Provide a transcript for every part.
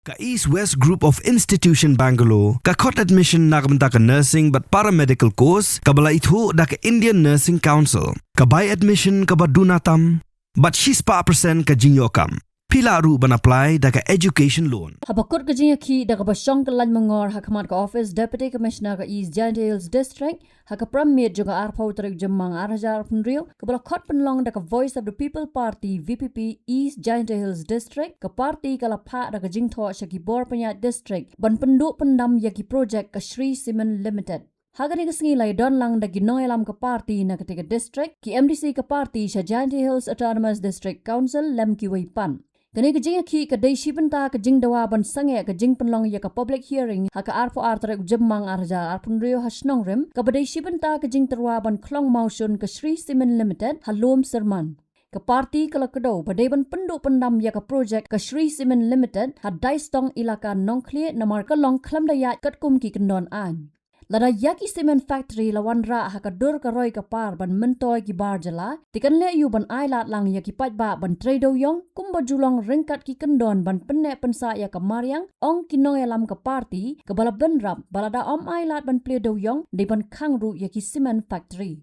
Ka East West Group of Institution Bangalore, ka khot admission na kabanta ka nursing but paramedical course, ka bala ithu da ka Indian Nursing Council, ka buy admission ka badunatam, but she's pa percent ka jinyokam. Pila ru ban apply da ka education loan. Habakut ka jinya ki da ka basyong ka lan mangor hakamat ka office deputy commissioner ka East Giant Hills district haka pramit juga arpau tarik jemang arhajar punrio ka bala khot penlong da ka Voice of the People Party VPP East Giant Hills district ka party ka lapha da ka jingtho sya ki bor panya district ban penduk pendam ya ki project ka Sri Cement Limited. Hagani ka singilay don lang da ginoyalam ka party na katiga district ki MDC ka party sya Giant Hills Autonomous District Council lem ki waypan. Kani ka jing ki ka day shibenta ka jing dawa ban sange ka jing penlong ya ka public hearing haka arpo artarek jemmang arja arpun rio hasnong rem ka baday shibenta ka jing terwa ban klong mausun ka Sri Cement Limited halom serman. Ka party kalakado baday ban penduk pendam ya ka project ka Sri Cement Limited hadai stong ilaka nongkli namar ka long klam dayat katkum ki kendon an. Lada yaki cement factory lawan ra haka dur ka roy ka par ban mentoy ki bar jala tikan le yu ban ailat lang yaki pat ba ban trado yong kumba julong ringkat ki kendon ban penne pensa ya ka mariang ong kinong elam ka party ka bala ben rap balada om ailat ban pledo yong di ban khangru yaki cement factory.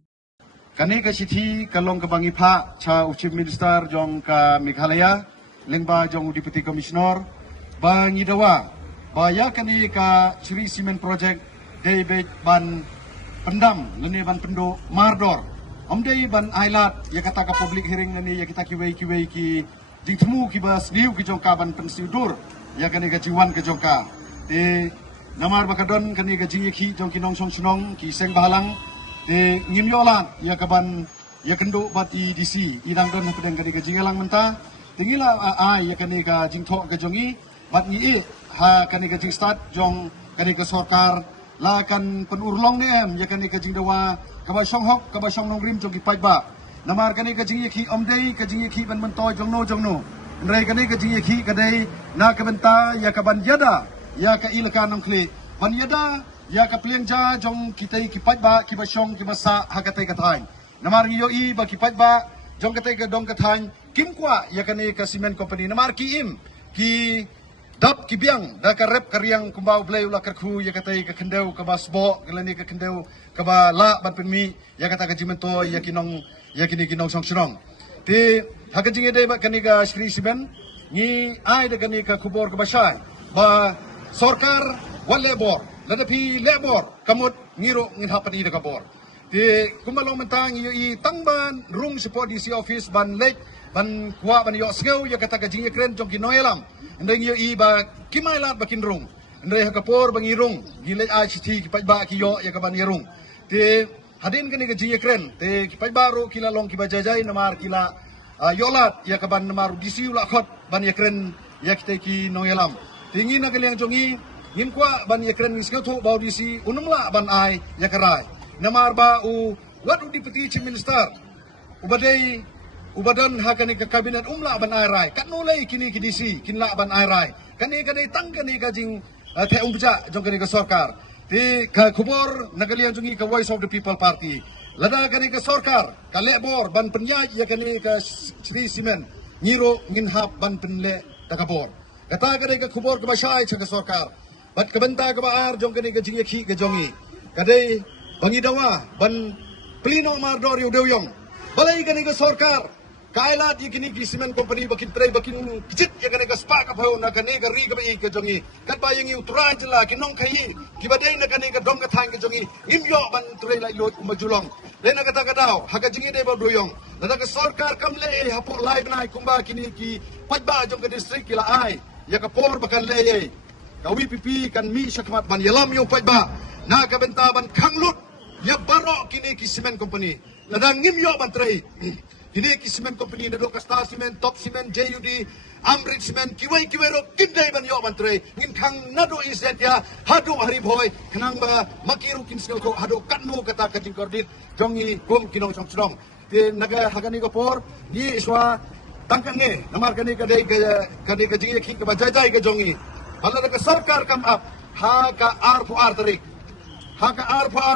Kani ka sithi kalong ka bangipa cha Chief Minister jong ka Meghalaya lengba jong Deputy Commissioner bangidawa baya kani ka Sri Cement Project David ban pendam leni ban pendo mardor omdei ban ailat ya kata ka public hearing ni ya kita kiwei ki ditemu ki bas niu ki jongka ban pensiudur ya kani ka jiwan ke jongka te namar bakadon kani ka jingi ki jong ki nong song sunong ki seng bahalang te ngimyola ya ka ban ya kendo bat i DC idang don pedang kani ka jingelang menta tingila ya kani ka jingtho ka jongi bat ni ha kani ka jing start jong kani ka sorkar la kan penurlong ni ya kani ka jingdawa ka ba song hok ka ba song nong rim jong ki pai ba namar kani ka jing ki omdei ka jing ki ban mentoy jong no ndrei kani ka jing ki ka dei na ka benta ya ka ban yada ya ka ilaka nong kli ban yada ya ka pliangja jong kitai ki pai ba ki ba song ki ba sa ha ka tai ka thai namar ngi yo i ba ki pai ba jong ka tai ka dong ka thai kim kwa ya kani ka cement company namar ki im ki dap kibiang da ka rep karyang kumbau blay ula karku ya katai ka kendeu ka basbo gelani ka kendeu ka ba la ban penmi ya kata ka jimento ya kinong kinong song sunong ti haka jinge de ba kani ka Sri Cement ni ai da kani ka kubor ka basai ba sorkar wal labor ladapi labor kamut ngiro ngin hapan ida ka bor ti kumalong mentang i tangban rung support DC office ban lek ban kuwa ban yo sngeu ya kata ka jinge kren jong kinoyelam ndeng yo i ba kimailat bakin rung ndre hakapor bangi rung gile a chithi ki pajba ki yo ya ka ban yerung te hadin kani ka jinge kren te ki pajba ro kila long ki ba jajai namar kila yolat ya ka ban namar disi ula khot ban ya kren ya kite ki noyelam tingi na kaliang jongi ngim kwa ban ya kren ngis tho ba disi unumla ban ai ya karai namar ba u what u Deputy Chief Minister ubadai ubadan hakani ka kabinet umla ban airai kan nulai kini ki DC kinla ban airai kani tang kani ka jing the umpja jong kani ka sarkar ti ka khubor nagalian jungi ka Voice of the People Party lada kani ka sarkar ka lebor ban penyaj ya kani ka Sri Cement ngiro nginhap ban penle takabor kata kani ka khubor ka basai cha ka sarkar bat ka benta ka baar jong kani ka jingi ki ka jongi kadai bangidawa ban plino mardor yu dewyong balai kani ka sarkar kailat ikini ki cement company bakin tray bakin kicit ya kane ka spa ka phau na kane ka ri ka bai ka jongi kat ba yang utran jela kinong khai ki badai na kane ka dong ka thang ka jongi imyo ban tray la yot kumajulong le na kata kadao haka jingi de ba doyong na ka sarkar kamle hapo live na kumba kini ki pajba jong ka district kila ai ya ka por bakan le ka WPP kan mi syakmat ban yalam yo pajba na ka benta ban khanglut ya baro kini ki cement company ladang imyo ban tray Kini ki cement company na do ka Star Cement, Top Cement, JUD, Amrit Cement, kiway ro kinday ban yo bantre ngin khang nado inset ya hado hari boy kanang ba makiru kin skill ko hado kanmo kata ka jingkordit jongi kum kinong song song te naga hagani ko por di iswa tangkan nge namar kani ka dai ka jingi ki ka bajai ka jongi hala ka sarkar kam up ha ka R4R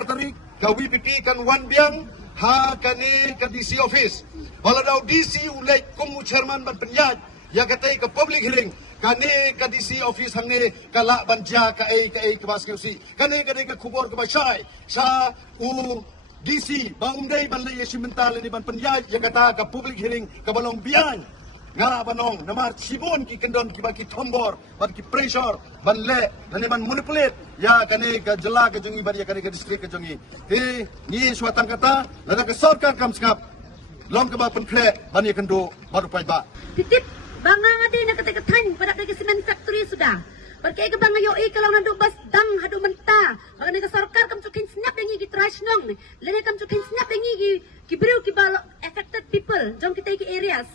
tarik ka WPP kan wan biang ha kani ka DC office wala daw DC ulay kumu chairman ban penyaj ya katay ka public hearing kani ka DC office hangni kala banja ka ai ka bas QC kani ka kubor ka basai sa DC baumdai ban le simental ni ban penyai yang kata ka public hearing ka balong biang nga banong namar sibon ki kendon ki baki tombor ban ki pressure ban le dan ban manipulate ya kani ka jela ka jongi ban ya kani ka district ka jongi ni suatan kata lada ka sarkar kam skap long ka ba penkre ban ya kendo baru pai ba titip banga ngadi na katakatan pada kay semen factory sudah berkay ka banga yo kalau nando bas dang hadu menta banga ka sarkar kam chukin snap yang gi trash nong lene kam chukin snap yang gi brio ki balo affected people jong kita ki areas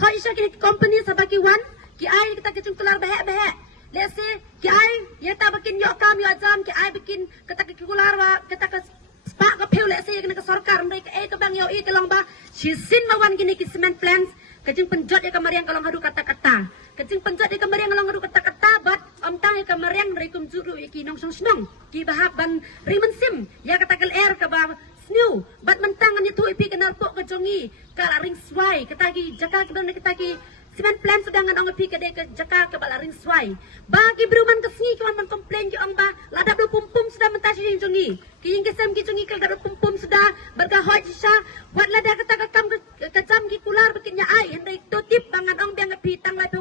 kha isa ki company sabaki wan ki ai kita ke kelar bahek let's say ki ai ya ta bikin yo kam yo jam ki ai bikin kata ki kular wa kata ka spa ka peu let's say ka sarkar mereka ka bang yo kalau ba sisin mawan gini ki cement plants kajing penjot ya kamariang kalau ngadu kata-kata kajing penjot ya kamariang kalau ngadu kata-kata bat amtang ya kamariang rikum juru iki nong snong ki bahab ban rimen sim ya kata kel air ka ba snew bat mentangan itu ipi kenal pok ke jongi kala ring swai katagi jaka kibang katagi semen plan sudangan ong ipi kade ke jaka ke bala ring swai bagi beruman ke sngi kawan man komplain jo ong ba lada do pum sudah mentasi ring jongi ki kesem ki jongi kal do pum sudah berga hoj sha wat lada kata kam kacam ki kular bikinnya ai hendai to tip bangan ong biang pi tang 20%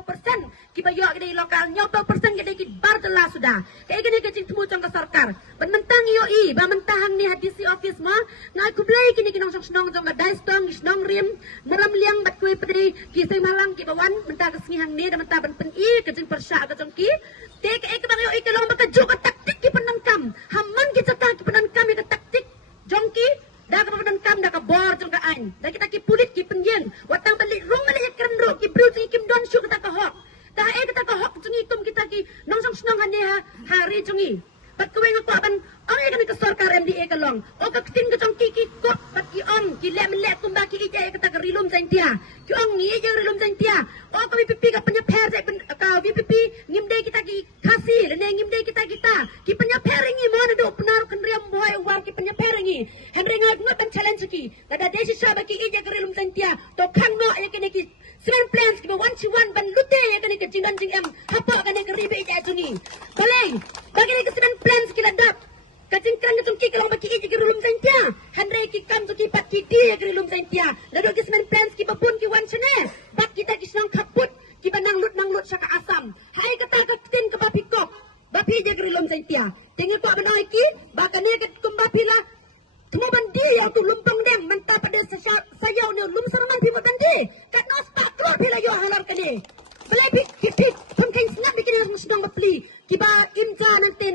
ki bayo kade lokal nyo 20% kade ki bar telah sudah kay gani kacing temu jong ke sarkar ban mentang yo i ba mentahang ni hadisi office ma ngai ku blai kini kinong snong jong dai stong snong rim malam liang bat kuy pedri ki sai malang ki bawan mentah ke sngihang ni da mentah ban pen i kacing persya ka jong ki tek ek bang yo i kalong maka jo ka taktik ki penangkam hamman ki jaka ki penangkam ka taktik jong ki da ka penangkam da ka bor jong ka ain da kita ki pulit ki penyen watang balik rong mali kran ro ki bru ki kim don shu ka ka hok da kita ka hok jong itum kita ki nong snong han ha hari jong i pat kuwi nga ko ban ang ay ka sarkar MDA kalong o ka tin ka jong ki ko pat ki ong ki le kumba ki ija ka ta rilum sa intia ki ong ni ija rilum sa intia o ka pipi ka panya pher sa ka VPP ngimde kita ki khasi le ngimde kita ki panya pheringi mo na do penar kan riam boy war ki panya pheringi henry nga ngot ban challenge ki da desi sa ba ki ija ka rilum sa intia to khang no ay ki seven plans ki ba 1 ban lute ya ka ni ka jingan jing em hapa ka ni ka ribe ija jungi balay bagi ni ka seven plans ki ladap kacing kan kacung ki kalau baki iji gerulum sentia handrai ki kam tu ki pat ki dia gerulum sentia lalu ki semen plans ki papun ki wan chene bak kita ki senang kaput ki banang lut saka asam hai kata ka tin ke bapi kop bapi je gerulum sentia tengok ko banai ki bakane ke kumbapi la temu bandi yang tu lumpang deng mentah pada sayau ni lum sarman pi bandi kat nos pak keluar pila yo halar kene belai ki pun kain snap bikin harus sedang bapli ki ba imja nanti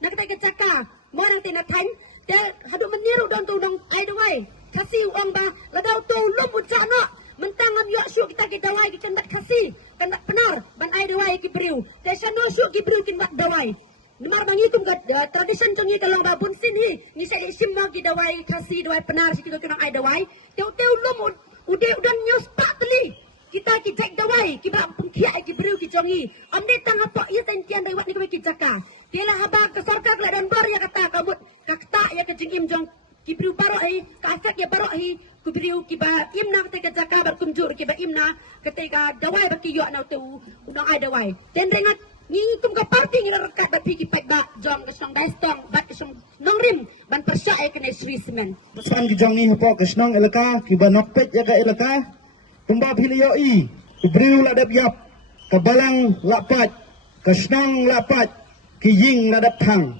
nak kita cakap, mau nanti nak tanya, dia hadu meniru don tu dong ai dawai, kasih uang ba, ladau tu lum ucana, mentangam yok syuk kita dawai kita nak kasih, kandak benar, ban ai dawai ki beriu, dia sano syuk ki beriu kita dawai, nomor bang itu kat tradition jongi kalau ba bun sini, ni saya isim mau ki dawai kasih dawai benar si kita ai dawai, teu lum udah nyus pak teli. Kita ki cek dawai, ki ba pengkia ki beriu ki jongi. Amde tang apa ia sentian dawat ni ki jaka. Kela haba ke sarkar la dan bar ya kata kabut. Kakta ya ke jingim jong ki beriu baro ai, ka afek ya baro ai. Ku beriu ki ba imna ke jaka bar kumjur ki ba imna ketika dawai ba ki yo na tu unang ai dawai. Den rengat ni kum ka party ni rekat ba pi ki pek ba jong ke song daistong bat ke song nongrim ban persya ai kene Sri Semen. Pesan ki jong ni hapo ke snong elaka ki ba nokpet ya ka elaka. Tumba pilio i, beriu ladap yap, kebalang lapat, kesnang lapat, kiying ladap tang.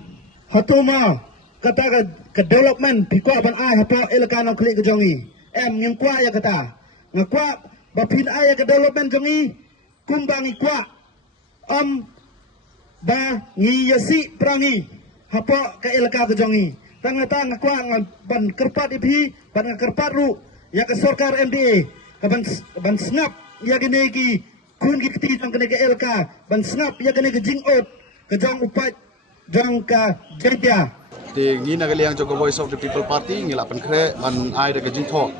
Hatuma kata ke development pikwa ban ai hapo elakano klik ke jongi. Ngim kwa ya kata, ngakwa bapin ai ke development jongi, kumbangi kwa, ba ngi yasi prangi hapo ke elaka ke jongi. Tangata ngakwa ban kerpat ipi, ban kerpat ru, ya ke sarkar MDA. Ban snap ya gene ki kun ki keti jang kene ke LK ban snap ya gene ke jingot ke jang upat jang ka jentia ti ngi na yang joko Voice of the People Party ngi la pan kre ban ai de ke jing tho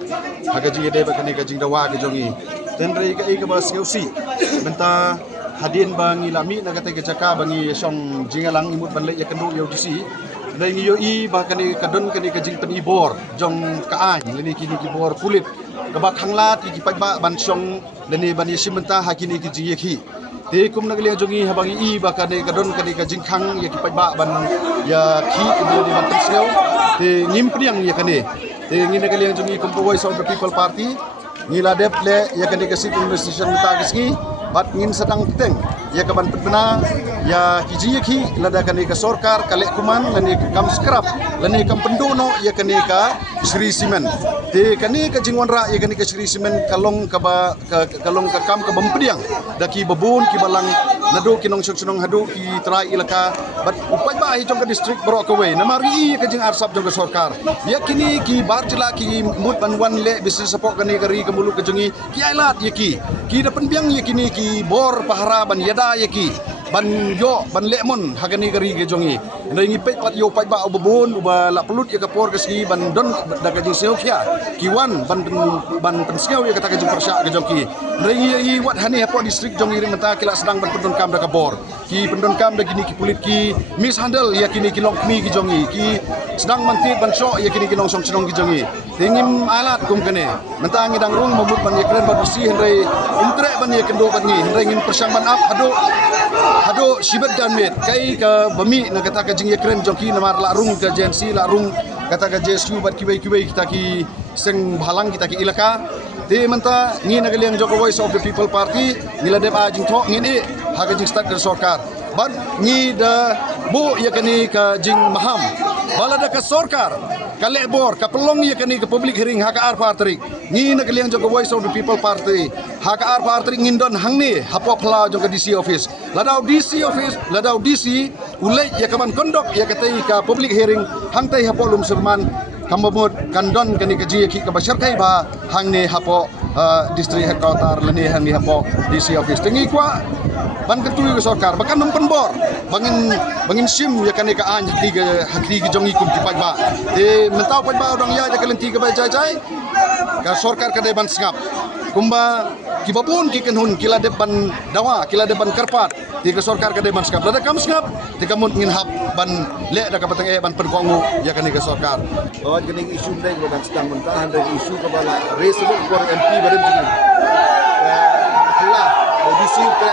ha ke jing de ba kene ke jing dawa ke jongi ten rei ke ba seusi benta hadin bang ngi lami na kate ke jaka bangi song jingalang imut ban le ya kendu yo disi dai ngi yo i ba kene kadon kene ke jing pen ibor jong ka ai leni kini ki bor kulit kabak hanglat ki pat ba ban song leni ban yesim benta hakini ki ji yeki Te kum nagaliang jongi habangi I bakane kadon kani ka jingkhang ya kipai ba ban ya ki di ban tseu te ngim priang ya kane te ngi nagaliang jongi kum Voice of the People Party ngila dep le ya kani ka sit investigation ta kisgi bat ngin sedang teng ya ka ban benar ya kiji ya ki lada kani ka sorkar kale kuman lani kam scrap lani kam pendono ya kani ka Sri Simen te kani ka jingwan ra ya kani ka Sri Simen kalong ka ba kalong ka kam ka bampriang daki babun ki balang nado kinong sunong hadu ki trai ilaka bat upai ba hi jong ka district Brockway namari ka jing arsap jong ka sorkar ya kini ki barjila ki mut banwan le bisnes support kani kari ka mulu ka jongi ki ailat ya ki dapan biang ya kini ki bor pahara ban yada ya ki ban yo ban lemon hagani gari ke jongi ngi pet pat yo pat ba obon uba la pelut ya kapor ke si ban don daga jing seo kia kiwan ban penskeu ya kata ke jing persya ke jongi ngi wat hani hapo district jongi ring mata kila sedang ban pendon kam daga bor ki pendon kam da gini ki pulit ki mishandle ya kini ki lokmi ki jongi ki sedang mantit ban syok ya kini ki nong song ki jongi tingim alat kum kene mata ngi dang rung memut ban ya kren ba bersih hendrai intre ban ya kendo ban ni hendrai ngin persyang ban up hado sibat dan met kai ka bami na kata ka jing ekren joki namar la rung ka jensi la rung kata ka jesu bat kibai kita ki seng halang kita ki ilaka te manta ni nagaliang joko Voice of the People Party nila dep a jing thok ngin e ha ka jing start ka sorkar ban ni da bu ya kani ka jing maham balada ka sorkar ka lebor ka pelong ya kani ka public hearing ha ka ar partrik ni nagaliang joko Voice of the People Party ha ka ar partrik ngindon hangni hapo phla jong ka DC office ladau DC ulai ya kaman kondok ya katai ka public hearing hangtai hapo lum surman kamamut kandon kani kaji ki ka bashar kai ba hangni hapo district headquarter lani hangni hapo DC office tengi kwa ban ketui ke sorkar bahkan numpen bor bangin sim ya kani ka an hakri ki jongi kum ki ba te mentau ba orang ya kalenti ka ba jai ka sorkar ka de ban singap kumba kibabun ki kenhun kila depan dawa kila depan karpat di ke sorkar ka de ban singap lada kam singap te kamun ngin hap ban le da ka patang ban perkongu ya kani ka sorkar bahwa kini isu dai ko dan sedang mentahan dari isu kepala resolusi for MP badan sini itulah audisi ke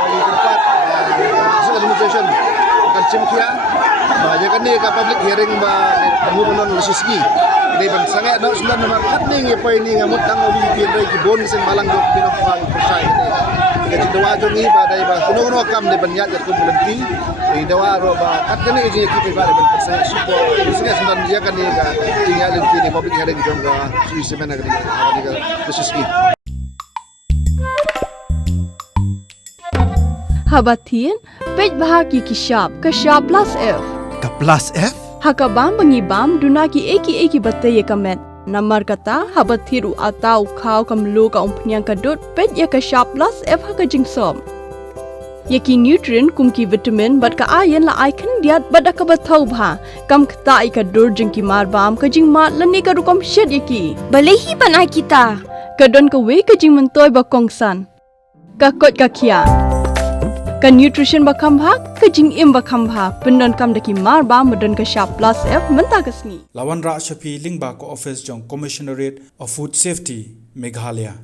kali keempat administration akan cemkia ya kan ni ka public hearing ba pengurunan lesisgi ini bang sangat nak sudah nomor katning apa ini ngamut tang obi pinrai ki bon sing malang dok pinopang persai ini jadi dawa jongi badai ba kuno kam de banyat ya kum lenti ini dawa ro ba katne ji ki ba de persai supo bisnes sudah dia kan ni ka tinggal lenti ni public hearing jongga si semana ga lesisgi Habatin, pej bahagi kishab plus F. Ka plus F? Hakabam bangibam dunaki eki batay kamet. Namar kata habathiru atau kau kamlu ka umpnyang kadut pej ya kishab plus F haka jingsom. Yaki nutrient kumki vitamin bat ka ayan la icon diat bat ka bathau bha kam kta ka dur jingki marbam ka jing mat lani ka rukom shed yaki. Balehi banai kita. Kadon ka we ka jing mentoy ba kongsan. Ka kot ka kia. Ka nutrition bakam bhag ka jing im bakam bha pendon kam daki mar ba modon ka sharp plus F menta kasni Lawan Ra Shafi Lingba ko office jong Commissionerate of Food Safety Meghalaya